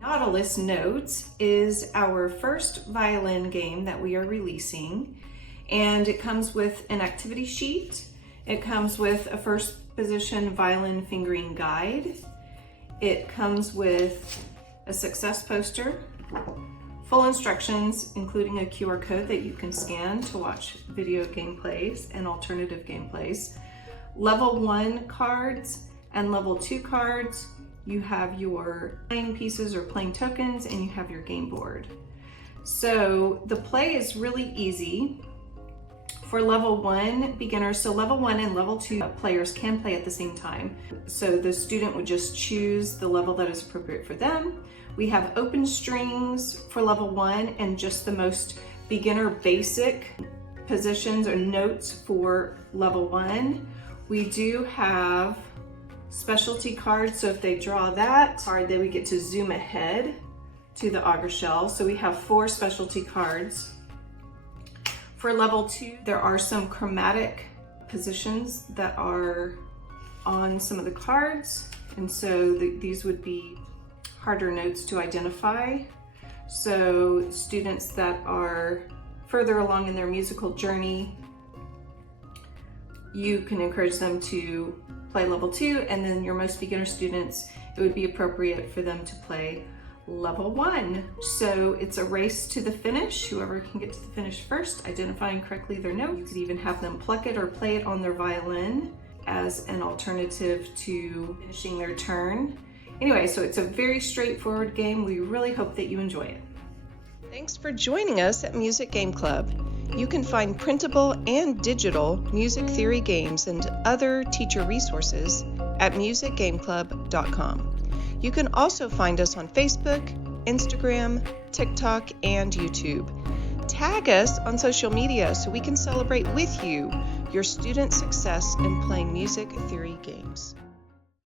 Nautilus Notes is our first violin game that we are releasing, and it comes with an activity sheet. It comes with a first position violin fingering guide. It comes with a success poster, full instructions, including a QR code that you can scan to watch video gameplays and alternative gameplays, level 1 cards and level 2 cards. You have your playing pieces or playing tokens, and you have your game board. So the play is really easy for level 1 beginners. So level 1 and level 2 players can play at the same time. So the student would just choose the level that is appropriate for them. We have open strings for level 1 and just the most beginner basic positions or notes for level 1. We do have specialty cards, so if they draw that card, then we get to zoom ahead to the augur shell. So we have 4 specialty cards. For level 2, there are some chromatic positions that are on some of the cards, and so these would be harder notes to identify. So students that are further along in their musical journey, you can encourage them to play level 2, and then your most beginner students, it would be appropriate for them to play level 1. So it's a race to the finish. Whoever can get to the finish first, identifying correctly their note. You could even have them pluck it or play it on their violin as an alternative to finishing their turn. Anyway, so it's a very straightforward game. We really hope that you enjoy it. Thanks for joining us at Music Game Club. You can find printable and digital music theory games and other teacher resources at musicgameclub.com. You can also find us on Facebook, Instagram, TikTok, and YouTube. Tag us on social media so we can celebrate with you your student success in playing music theory games.